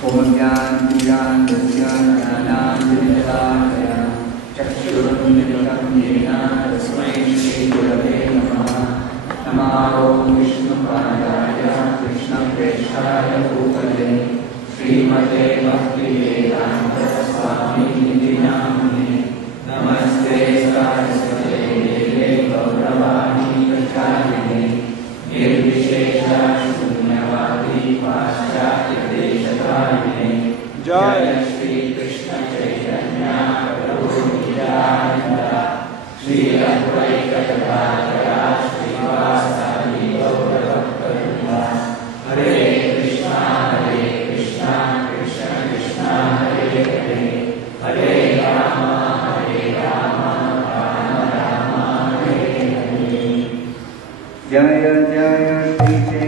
Om Gyan Gyan Dasyan Gyanam Vinidaya Chakshurunmilitam Yena Tasmai Shri Gurave Namaha Namo Vishnu Padaya Krishna Preshaya Bhutale Srimate Bhakti Vedanta Swami Niti Namane Namaste Saraswate Deve Gauravani Pracharine Nirvishesha Shunyavadi Paschatya Deshatarine Jaya Shri Krishna Chaitanya Prabhu Nityananda Shri Advaita Gadadhara Srivasadi Gaurabhakta Hare Krishna Krishna Krishna Hare Hare Hare Rama Rama Rama Hare Hare Jaya Jaya Shri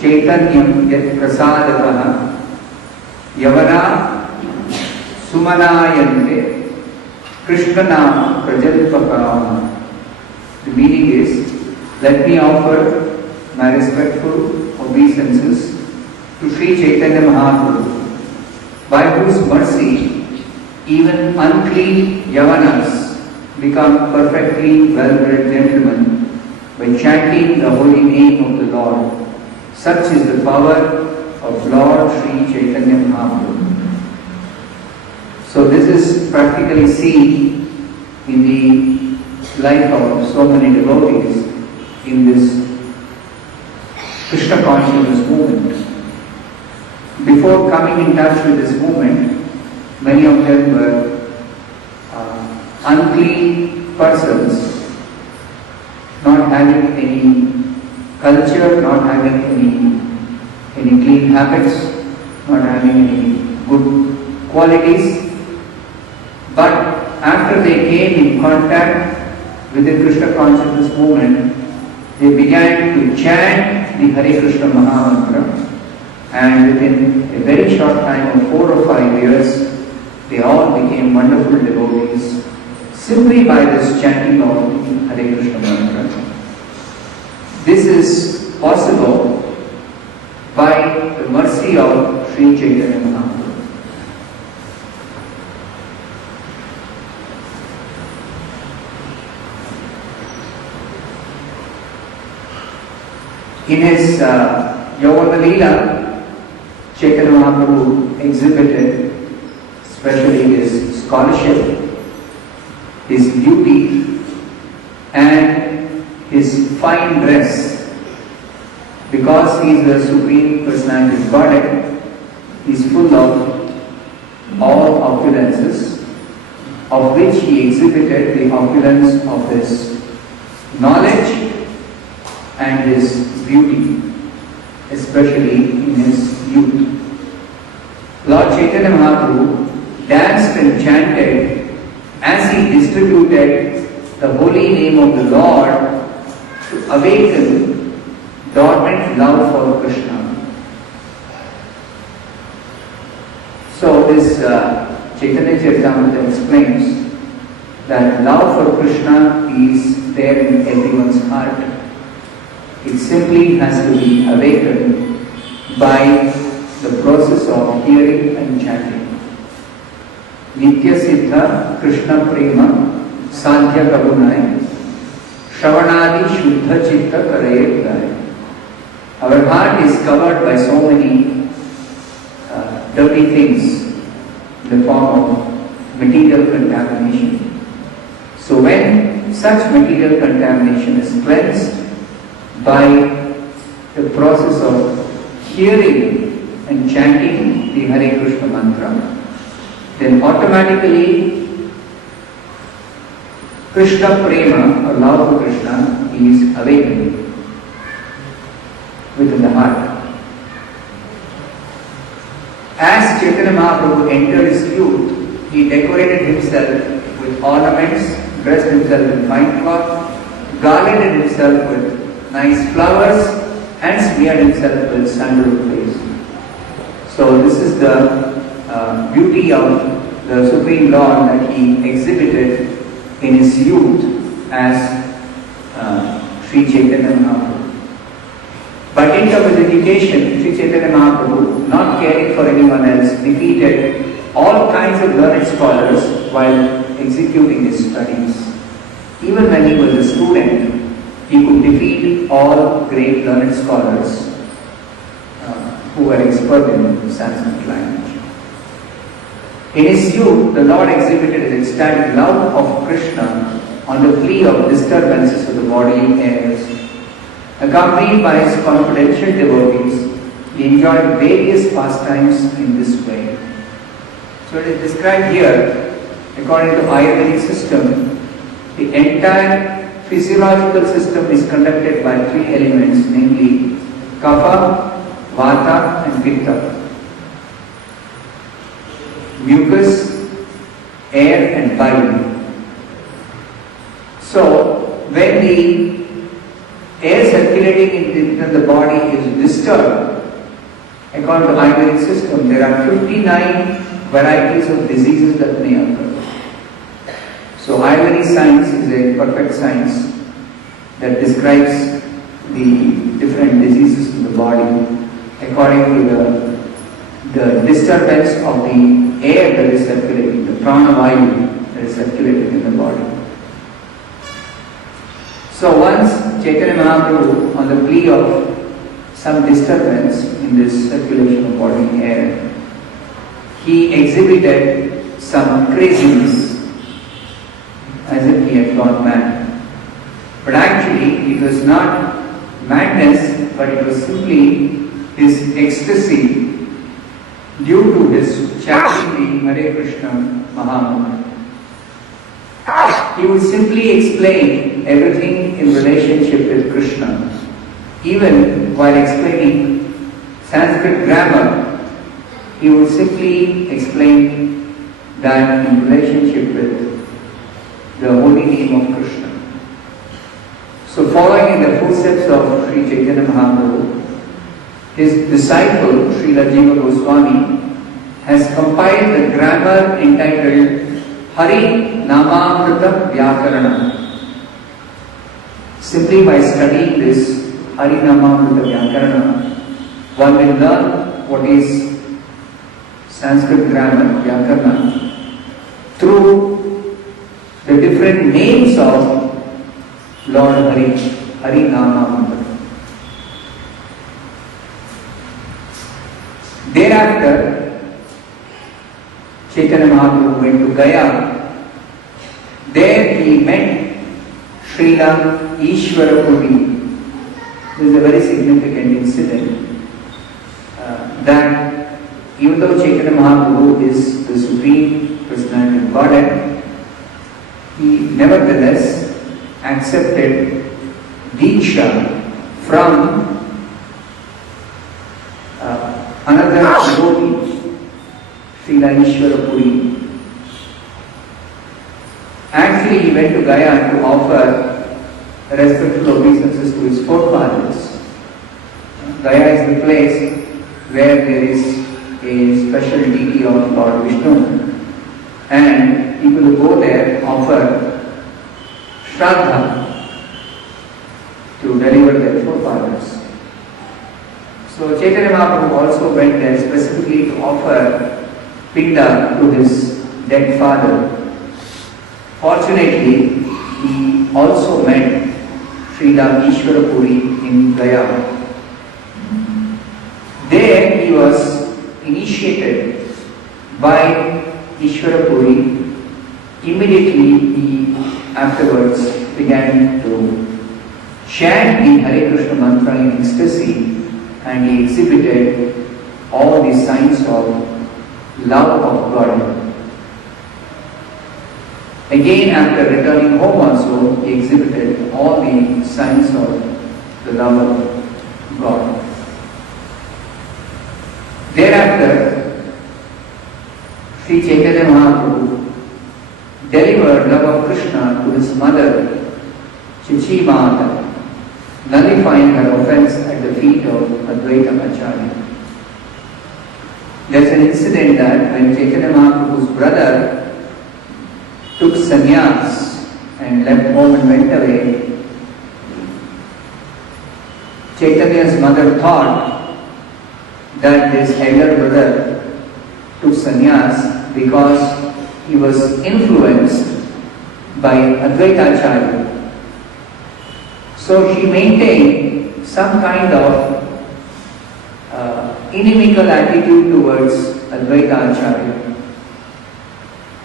Chaitanya Krishna Prajalpaka. The meaning is, let me offer my respectful obeisances to Sri Chaitanya Mahaprabhu, by whose mercy even unclean Yavanas become perfectly well-bred gentlemen by chanting the holy name of the Lord. Such is the power of Lord Sri Chaitanya Mahaprabhu. So this is practically seen in the life of so many devotees in this Krishna consciousness movement. Before coming in touch with this movement, many of them were unclean persons having any culture, not having any clean habits, not having any good qualities. But after they came in contact with the Krishna consciousness movement, they began to chant the Hare Krishna Maha Mantra, and within a very short time of 4 or 5 years, they all became wonderful devotees simply by this chanting of the Hare Krishna Mantra. This is possible by the mercy of Sri Chaitanya Mahaprabhu. In his Yavana Lila, Chaitanya Mahaprabhu exhibited especially his scholarship, his beauty, and his fine dress. Because he is the Supreme Personality of Godhead, he is full of all opulences, of which he exhibited the opulence of his knowledge and his beauty, especially in his youth. Lord Chaitanya Mahaprabhu danced and chanted as he distributed the holy name of the Lord to awaken dormant love for Krishna. So this Chaitanya Charitamrita explains that love for Krishna is there in everyone's heart. It simply has to be awakened by the process of hearing and chanting. Nitya Siddha Krishna Prema Sadhya Kabunai Shravanadi Shuddha Chitta Karaye Gaya. Our heart is covered by so many dirty things in the form of material contamination. So when such material contamination is cleansed by the process of hearing and chanting the Hare Krishna mantra, then automatically Krishna Prema or love for Krishna is awakened within the heart. As Chaitanya Mahaprabhu entered his youth, he decorated himself with ornaments, dressed himself in fine cloth, garlanded himself with nice flowers, and smeared himself with sandalwood paste. So this is the beauty of the Supreme Lord that he exhibited in his youth as Sri Chaitanya Mahaprabhu. But in terms of education, Sri Chaitanya Mahaprabhu, not caring for anyone else, defeated all kinds of learned scholars while executing his studies. Even when he was a student, he could defeat all great learned scholars who were expert in Sanskrit language. In his youth, the Lord exhibited his ecstatic love of Krishna on the plea of disturbances of the bodily airs. Accompanied by his confidential devotees, he enjoyed various pastimes in this way. So it is described here, according to Ayurvedic system, the entire physiological system is conducted by 3 elements, namely Kapha, Vata and Pitta. Mucus, air and bile. So when the air circulating in the body is disturbed, according to Ayurvedic system, there are 59 varieties of diseases that may occur. So Ayurvedic science is a perfect science that describes the different diseases in the body according to the disturbance of the air that is circulating, the prana vayu that is circulating in the body. So once Chaitanya Mahaprabhu, on the plea of some disturbance in this circulation of body air, he exhibited some craziness as if he had gone mad. But actually it was not madness, but it was simply his ecstasy due to his chanting the Hare Krishna Mahamantra. He would simply explain everything in relationship with Krishna. Even while explaining Sanskrit grammar, he would simply explain that in relationship with the holy name of Krishna. So following in the footsteps of Sri Chaitanya Mahaprabhu, his disciple Srila Jiva Goswami has compiled the grammar entitled Hari Namamrita Vyakarana. Simply by studying this Hari Namamrita Vyakarana, one will learn what is Sanskrit grammar, Vyakarana, through the different names of Lord Hari, Hari Namamrita. Thereafter, Chaitanya Mahaprabhu went to Gaya. There he met Srila Ishwarapuri. This is a very significant incident that even though Chaitanya Mahaprabhu is the Supreme Personality of Godhead, he nevertheless accepted Diksha from another devotee, Srila Ishwarapuri. Actually, he went to Gaya to offer respectful obeisances to his forefathers. Gaya is the place where there is a special deity of Lord Vishnu, and people who go there offer Shraddha to deliver their forefathers. So Chaitanya Mahaprabhu also went there specifically to offer Pinda to his dead father. Fortunately, he also met Srila Ishwarapuri in Gaya. There he was initiated by Ishwarapuri. Immediately he afterwards began to chant the Hare Krishna mantra in ecstasy, and he exhibited all the signs of love of God. Again, after returning home also, he exhibited all the signs of the love of God. Thereafter, Sri Chaitanya Mahaprabhu delivered love of Krishna to his mother, Chichi Mata, nullifying her offense at the feet of Advaita Acharya. There's an incident that when Chaitanya Mahaprabhu's brother took sannyas and left home and went away, Chaitanya's mother thought that this elder brother took sannyas because he was influenced by Advaita Acharya. So she maintained some kind of inimical attitude towards Advaita Acharya.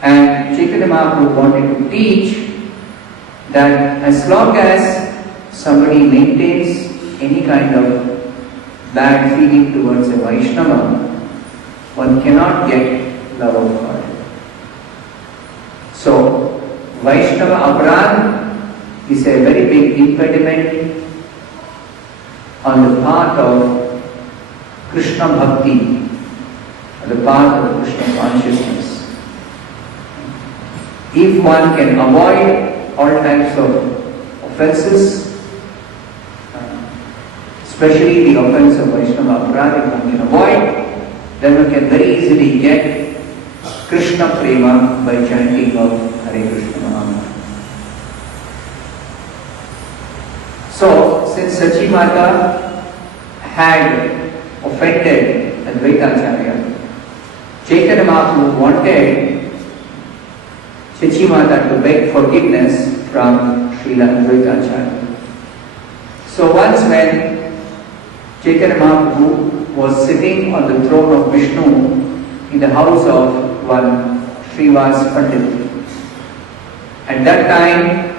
And Chaitanya Mahaprabhu wanted to teach that as long as somebody maintains any kind of bad feeling towards a Vaishnava, one cannot get love of God. So, Vaishnava aparadha is a very big impediment on the path of Krishna bhakti, on the path of Krishna consciousness. If one can avoid all types of offenses, especially the offense of Vaishnava aparadha, if one can avoid, then one can very easily get Krishna prema by chanting of Hare Krishna Mahamantra. So, since Sachi Mata had offended Advaita Acharya, Chaitanya Mahaprabhu wanted Sachi Mata to beg forgiveness from Srila Advaita Acharya. So once when Chaitanya Mahaprabhu was sitting on the throne of Vishnu in the house of one Srivas Pandit, at that time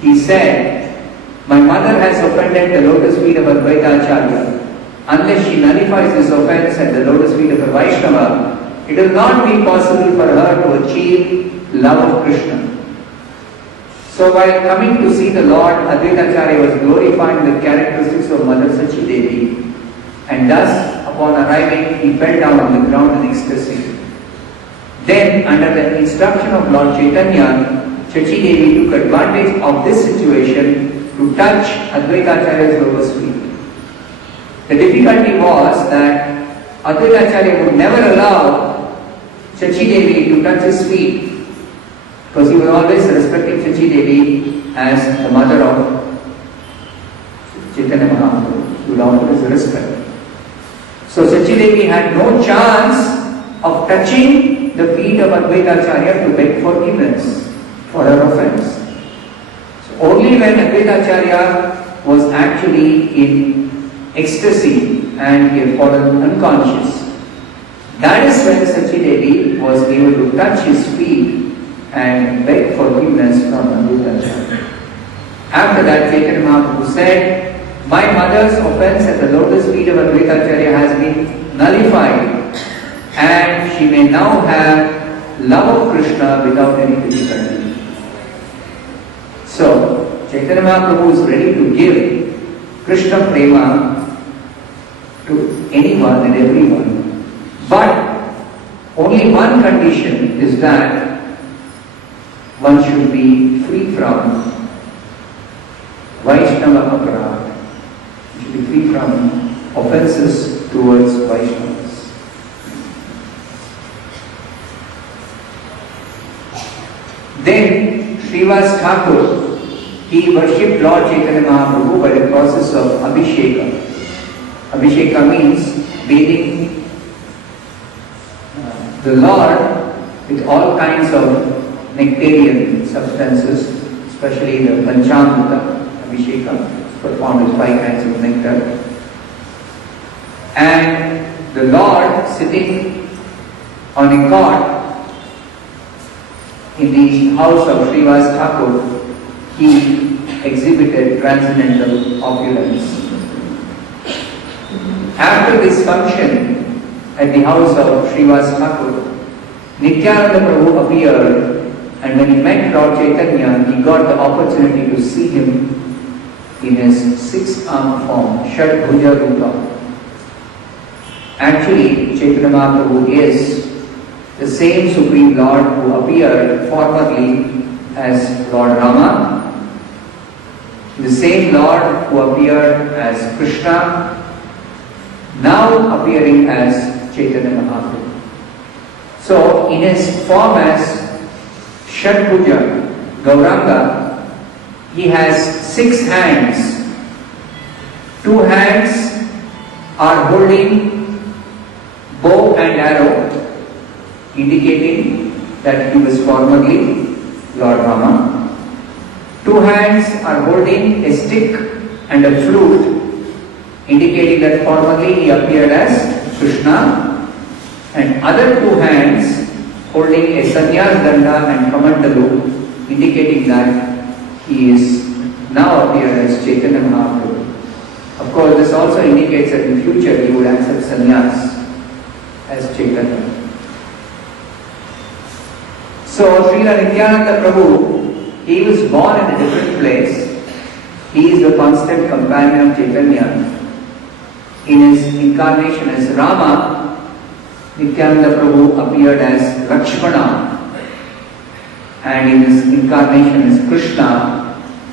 he said, "My mother has offended the lotus feet of Advaita Acharya. Unless she nullifies this offense at the lotus feet of a Vaishnava, it will not be possible for her to achieve love of Krishna." So while coming to see the Lord, Advaita Acharya was glorifying the characteristics of Mother Sachi Devi, and thus upon arriving he fell down on the ground in ecstasy. Then under the instruction of Lord Chaitanya, Sachi Devi took advantage of this situation to touch Advaita Acharya's lotus feet. The difficulty was that Advaita Acharya would never allow Sachi Devi to touch his feet, because he was always respecting Sachi Devi as the mother of Chaitanya Mahaprabhu. He would offer his respect. So Sachi Devi had no chance of touching the feet of Advaita Acharya to beg forgiveness for her offense. So only when Advaita Acharya was actually in ecstasy and he had fallen unconscious, that is when Sachi Devi was able to touch his feet and beg forgiveness from Advaita Acharya. After that, Chaitanya Mahaprabhu said, "My mother's offense at the lotus feet of Advaita Acharya has been nullified, and she may now have love of Krishna without any difficulty." So, Chaitanya Mahaprabhu is ready to give Krishna Prema to anyone and everyone. But only one condition is that one should be free from Vaishnava aparad. One should be free from offenses towards Vaishnavas. Then Srivas Thakur, he worshipped Lord Chaitanya Mahaprabhu by the process of Abhisheka. Abhisheka means bathing the Lord with all kinds of nectarian substances, especially the Panchamrita Abhisheka, performed with 5 kinds of nectar. And the Lord, sitting on a cot in the house of Srivas Thakur, he exhibited transcendental opulence. After this function at the house of Srivas Thakur, Nityananda Prabhu appeared, and when he met Lord Chaitanya, he got the opportunity to see him in his 6-armed form, Shadbhuja Rupa. Actually, Chaitanya Mahaprabhu is the same Supreme Lord who appeared formerly as Lord Rama, the same Lord who appeared as Krishna, now appearing as Chaitanya Mahaprabhu. So, in his form as Shadbhuja, Gauranga, he has 6 hands. 2 hands are holding bow and arrow, indicating that he was formerly Lord Rama. 2 hands are holding a stick and a flute, indicating that formerly he appeared as Krishna. And other 2 hands holding a sannyas danda and kamandalu, indicating that he is now appeared as Chaitanya Mahaprabhu. Of course, this also indicates that in future he would accept sannyas as Chaitanya. So, Srila Nityananda Prabhu, he was born in a different place. He is the constant companion of Chaitanya. In his incarnation as Rama, Nityananda Prabhu appeared as Lakshmana, and in his incarnation as Krishna,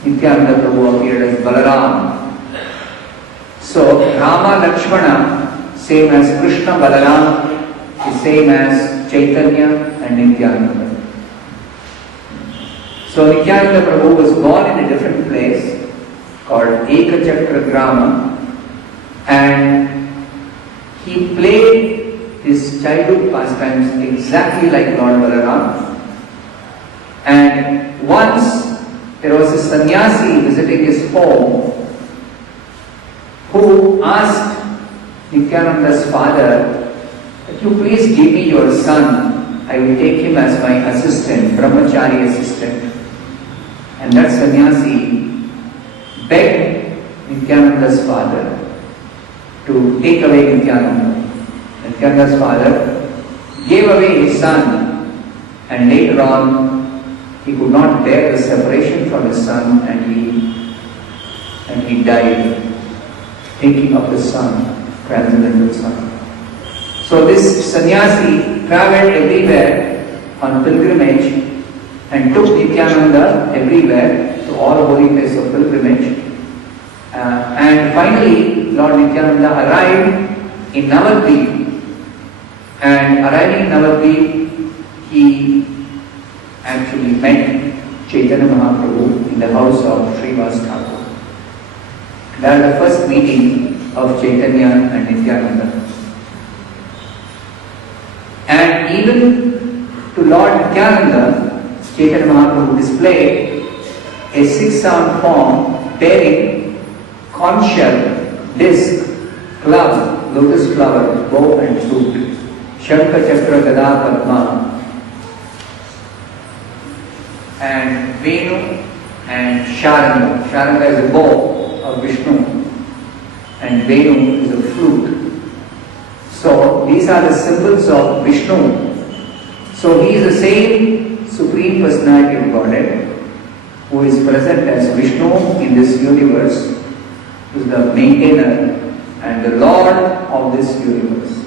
Nityananda Prabhu appeared as Balaram. So, Rama Lakshmana, same as Krishna Balaram, is same as Chaitanya and Nityananda. So, Nityananda Prabhu was born in a different place called Ekachakra Grama, and he played his childhood pastimes exactly like Lord Balaram. And once there was a sannyasi visiting his home who asked Nityananda's father, "If you please give me your son, I will take him as my assistant, brahmachari assistant." And that sannyasi begged Nityananda's father to take away Nityananda. Nityananda's father gave away his son, and later on he could not bear the separation from his son, and he died thinking of his son, transcendental son. So this sannyasi travelled everywhere on pilgrimage and took Nityananda everywhere to all holy places of pilgrimage. And finally, Lord Nityananda arrived in Navadvip. And arriving in Navadvip, he actually met Chaitanya Mahaprabhu in the house of Srivas Thakur. That was the first meeting of Chaitanya and Nityananda. And even to Lord Nityananda, Chaitanya Mahaprabhu displayed a 6-sound form bearing conch shell, disc, club, lotus flower, bow and flute, Shankha Chakra Gada Padma, and Venu and Sharanga. Sharanga is a bow of Vishnu and Venu is a flute. So these are the symbols of Vishnu. So he is the same Supreme Personality of Godhead who is present as Vishnu in this universe, who is the maintainer and the Lord of this universe.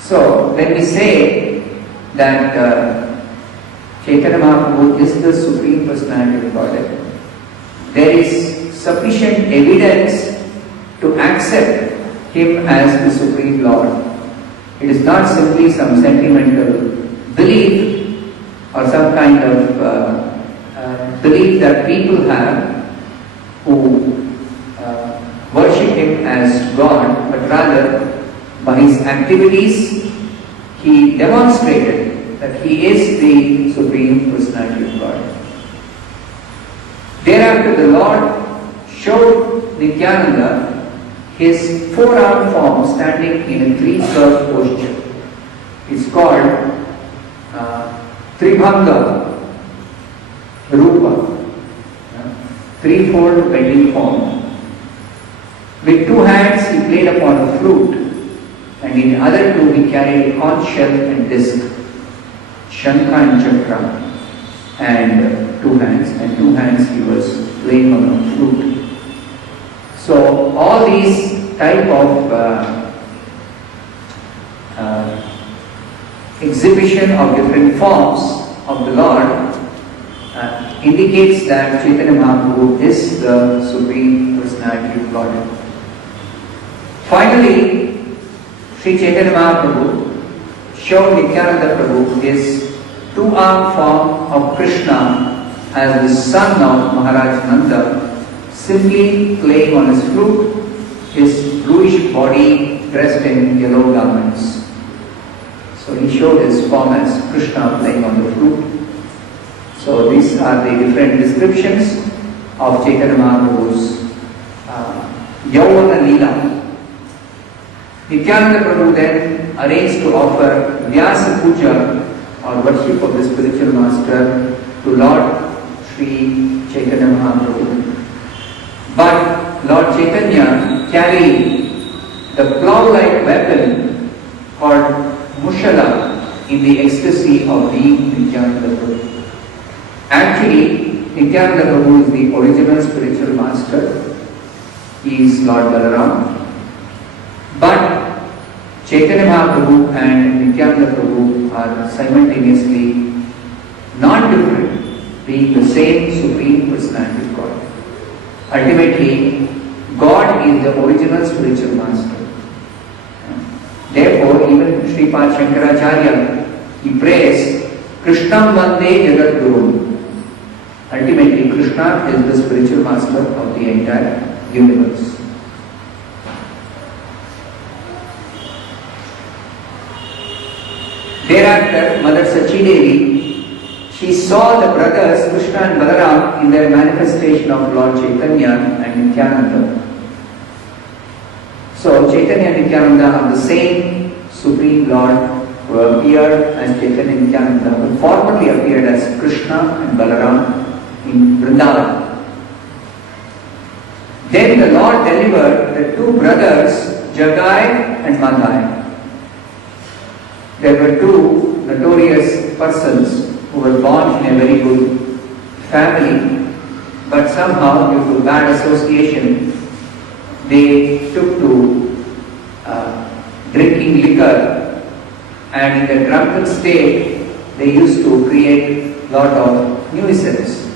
So when we say that Chaitanya Mahaprabhu is the Supreme Personality of Godhead, there is sufficient evidence to accept him as the Supreme Lord. It is not simply some sentimental belief or some kind of belief that people have who worship him as God, but rather by his activities he demonstrated that he is the Supreme Personality of God. Thereafter the Lord showed Nityananda his four-arm form standing in a three-curved posture. It's called Tribhanga Rupa, threefold bending form. With two hands he played upon a flute, and in the other two he carried a conch shell and disc, Shankha and Chakra, and two hands he was playing on a flute. So all these type of exhibition of different forms of the Lord indicates that Chaitanya Mahaprabhu is the Supreme Personality of Godhead. Finally, Sri Chaitanya Mahaprabhu showed Nityananda Prabhu his two-arm form of Krishna as the son of Maharaj Nanda, simply playing on his flute, his bluish body dressed in yellow garments. So he showed his form as Krishna playing on the flute. So these are the different descriptions of Chaitanya Mahaprabhu's Yauvana lila. Nityananda Prabhu then arranged to offer Vyasa Puja or worship of the spiritual master to Lord Sri Chaitanya Mahaprabhu. But Lord Chaitanya carried the plough-like weapon called Mushala in the ecstasy of being Nityananda Prabhu. Actually, Nityananda Prabhu is the original spiritual master. He is Lord Balaram. But Chaitanya Mahaprabhu and Nityananda Prabhu are simultaneously not different, being the same Supreme Personality of God. Ultimately, God is the original spiritual master. Therefore, even Sripad Shankaracharya, he prays, Krishnam Vande Jagat Guru. Ultimately, Krishna is the spiritual master of the entire universe. Thereafter, Mother Sachidevi, she saw the brothers Krishna and Balaram in their manifestation of Lord Chaitanya and Nityananda. So Chaitanya and Nityananda are the same Supreme Lord who appeared as Chaitanya and Nityananda, who formerly appeared as Krishna and Balaram in Vrindavan. Then the Lord delivered the two brothers Jagai and Madhai. There were two notorious persons who were born in a very good family, but somehow due to bad association, they took to drinking liquor, and in the drunken state, they used to create a lot of nuisance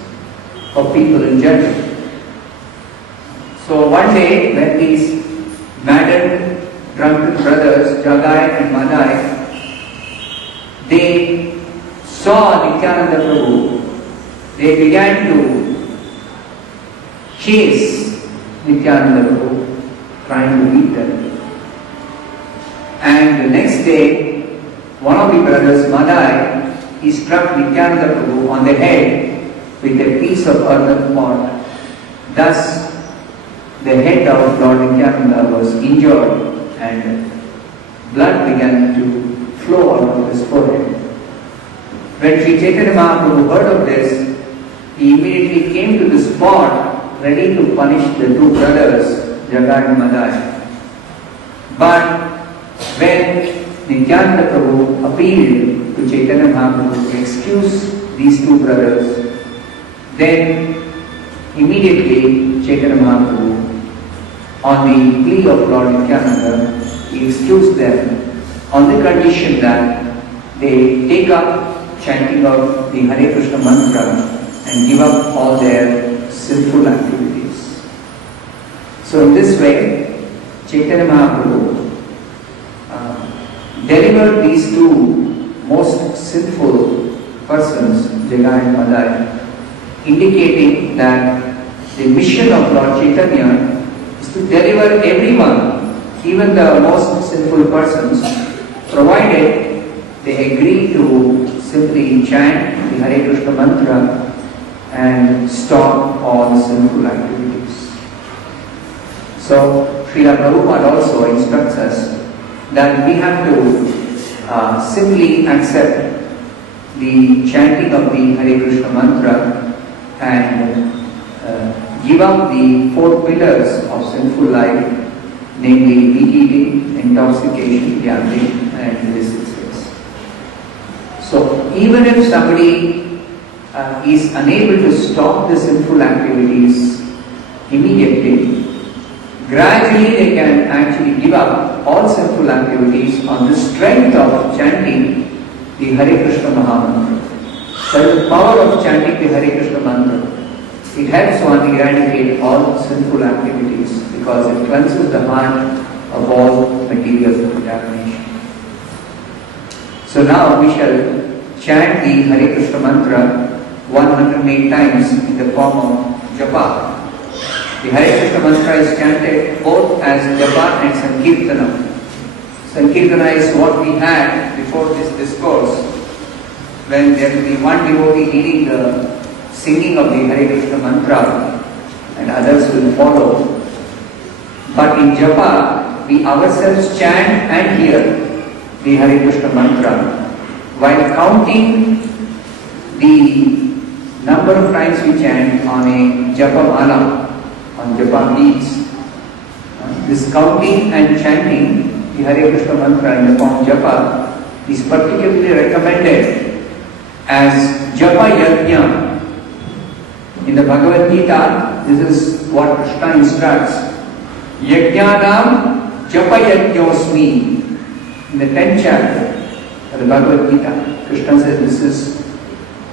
for people in general. So one day, when these maddened drunken brothers, Jagai and Madai, they saw Nityananda Prabhu, they began to chase Nityananda Prabhu, trying to beat them. And the next day, one of the brothers, Madai, he struck Nityananda Prabhu on the head with a piece of earthen pot. Thus, the head of Lord Nityananda was injured and blood began to flow out of his forehead. When Sri Chaitanya Mahaprabhu heard of this, he immediately came to the spot ready to punish the two brothers, Jagai and Madai. But when Nityananda Prabhu appealed to Chaitanya Mahaprabhu to excuse these two brothers, then immediately Chaitanya Mahaprabhu, on the plea of Lord Nityananda, he excused them on the condition that they take up chanting of the Hare Krishna mantra and give up all their sinful activities. So in this way, Chaitanya Mahaprabhu delivered these two most sinful persons, Jagai and Madai, indicating that the mission of Lord Chaitanya is to deliver everyone, even the most sinful persons, provided they agree to simply chant the Hare Krishna mantra and stop all the sinful activities. So, Srila Prabhupada also instructs us that we have to simply accept the chanting of the Hare Krishna mantra and give up the four pillars of sinful life, namely eating, intoxication, gambling, and illicit sex. So even if somebody is unable to stop the sinful activities immediately, gradually they can actually give up all sinful activities on the strength of chanting the Hare Krishna Mahamantra. That is the power of chanting the Hare Krishna mantra. It helps one eradicate all sinful activities because it cleanses the heart of all material contamination. So now we shall chant the Hare Krishna mantra 108 times in the form of japa. The Hare Krishna mantra is chanted both as japa and sankirtana. Sankirtana is what we had before this discourse, when there will be one devotee leading the singing of the Hare Krishna mantra and others will follow. But in japa, we ourselves chant and hear the Hare Krishna mantra while counting the number of times we chant on a japa mala, on japa beads. This counting and chanting the Hare Krishna mantra in the form japa is particularly recommended as japa yajna. In the Bhagavad Gita, this is what Krishna instructs. Yajnanam japa yajñosmi. In the 10th chapter of the Bhagavad Gita, Krishna says this is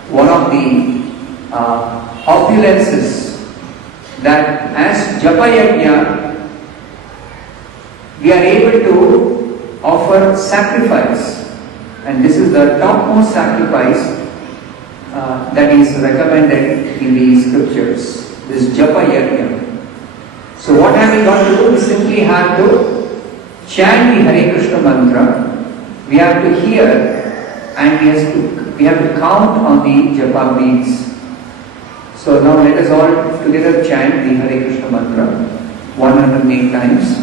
one of the opulences, that as japa yajna, we are able to offer sacrifice, and this is the topmost sacrifice that is recommended in the scriptures, this japa yajna. So what have we got to do? We simply have to chant the Hare Krishna mantra, we have to hear, and we have to count on the japa beads. So now let us all together chant the Hare Krishna mantra 108 times.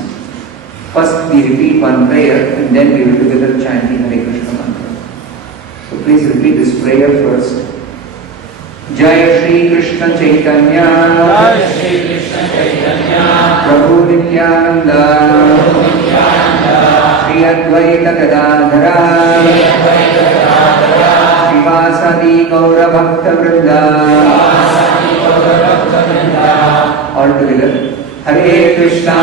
First we repeat one prayer and then we will together chant the Hare Krishna mantra. So please repeat this prayer first. Jai Shri Krishna Chaitanya, Jai Shri Krishna Chaitanya, Prabhu Nityananda, Shri Advaita Gadadhara, Shivasa Sivasadi Gaura Bhakta Vrinda. All together. Hare Krishna,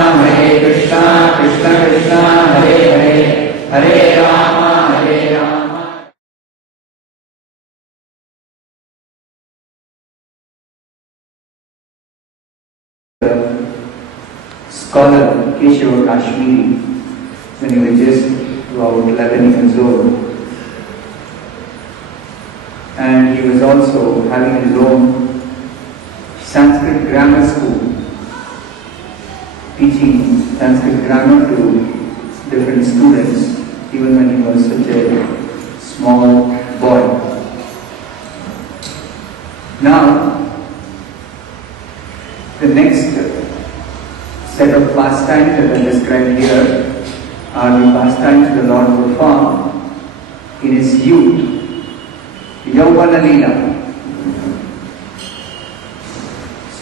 Krishna Krishna, Hare Hare, Hare Rama, Hare Rama. Scholar Keshav Kashmiri, when he was just about 11 years old, and he was also having his own Sanskrit grammar school, teaching Sanskrit grammar to different students, even when he was such a small boy. Now, the next set of pastimes that are described here are the pastimes the Lord performed in his youth, Yauvana lila.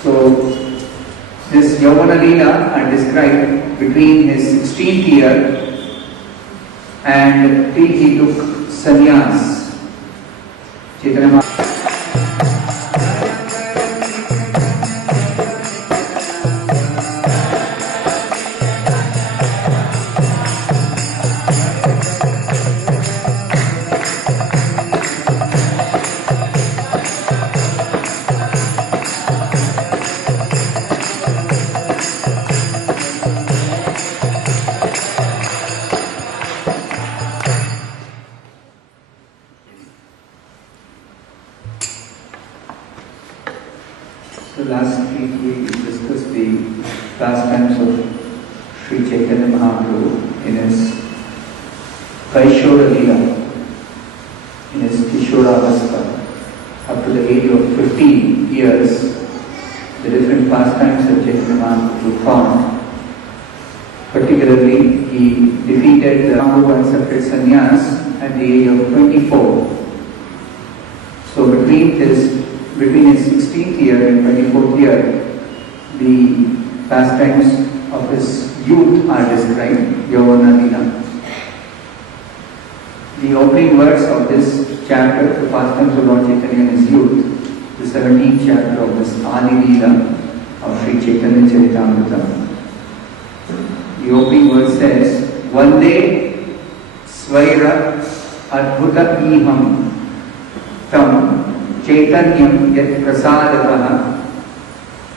So, this Yauvana lila are described between his 16th year and till he took sannyas. Chaitanya So last week we discussed the pastimes of Sri Chaitanya Mahaprabhu in his Kaishora Lila, in his Kishora Avastha. Up to the age of 15 years, the different pastimes that Chaitanya Mahaprabhu performed. Particularly, he defeated the Mahaprabhu and accepted sannyas at the age of 24. So between his 16th year and 24th year, the pastimes of his youth are described, Yauvana lila. The opening verse of this chapter, the pastimes of Lord Chaitanya in his youth, the 17th chapter of this Adi Lila of Sri Chaitanya Charitamrita. The opening verse says, Vande Svaira Adbhuta Iham Tam Chaitanyam Yat Prasadataha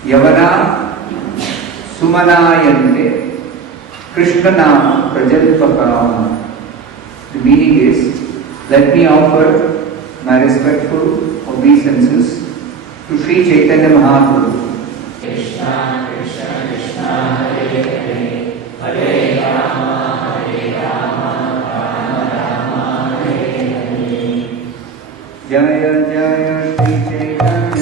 Yavana Sumanayante Krishna Prajalpakama. The meaning is, let me offer my respectful obeisances to Sri Chaitanya Mahaprabhu. Krishna Krishna Krishna Hare Hare, Hare Rama Hare Rama, Rama Rama Hare Hare. Jaya Jaya Sri Chaitanya.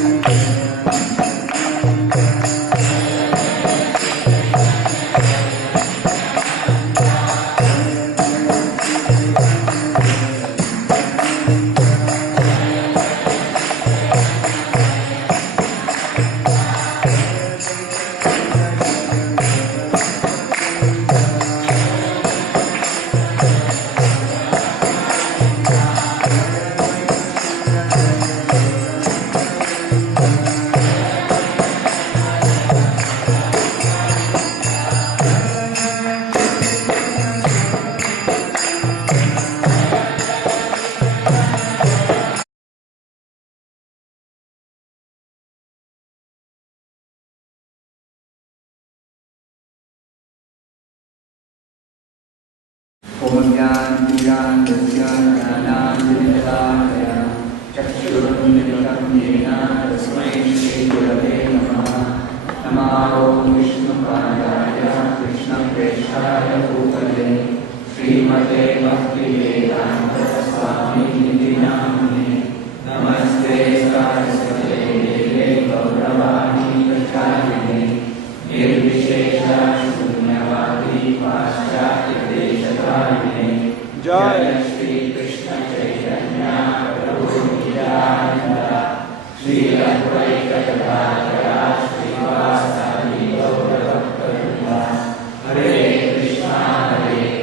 Om Jnana Jnana Jnana Jnana Chakshurunmilitam Yena Tasmai Shri Gurave Namaha. Namo Vishnu Padaya Krishna Preshaya Bhutale Srimate Bhakti Vedanta Swami Niti Namane. Namaste Saraswate Deve Gauravani Pracharine Nirvishesha Shunyavadi Paschatya Deshatarine. Jai Shri Krishna Chaitanya Prabhu Nityananda Shri Advaita Gadadhara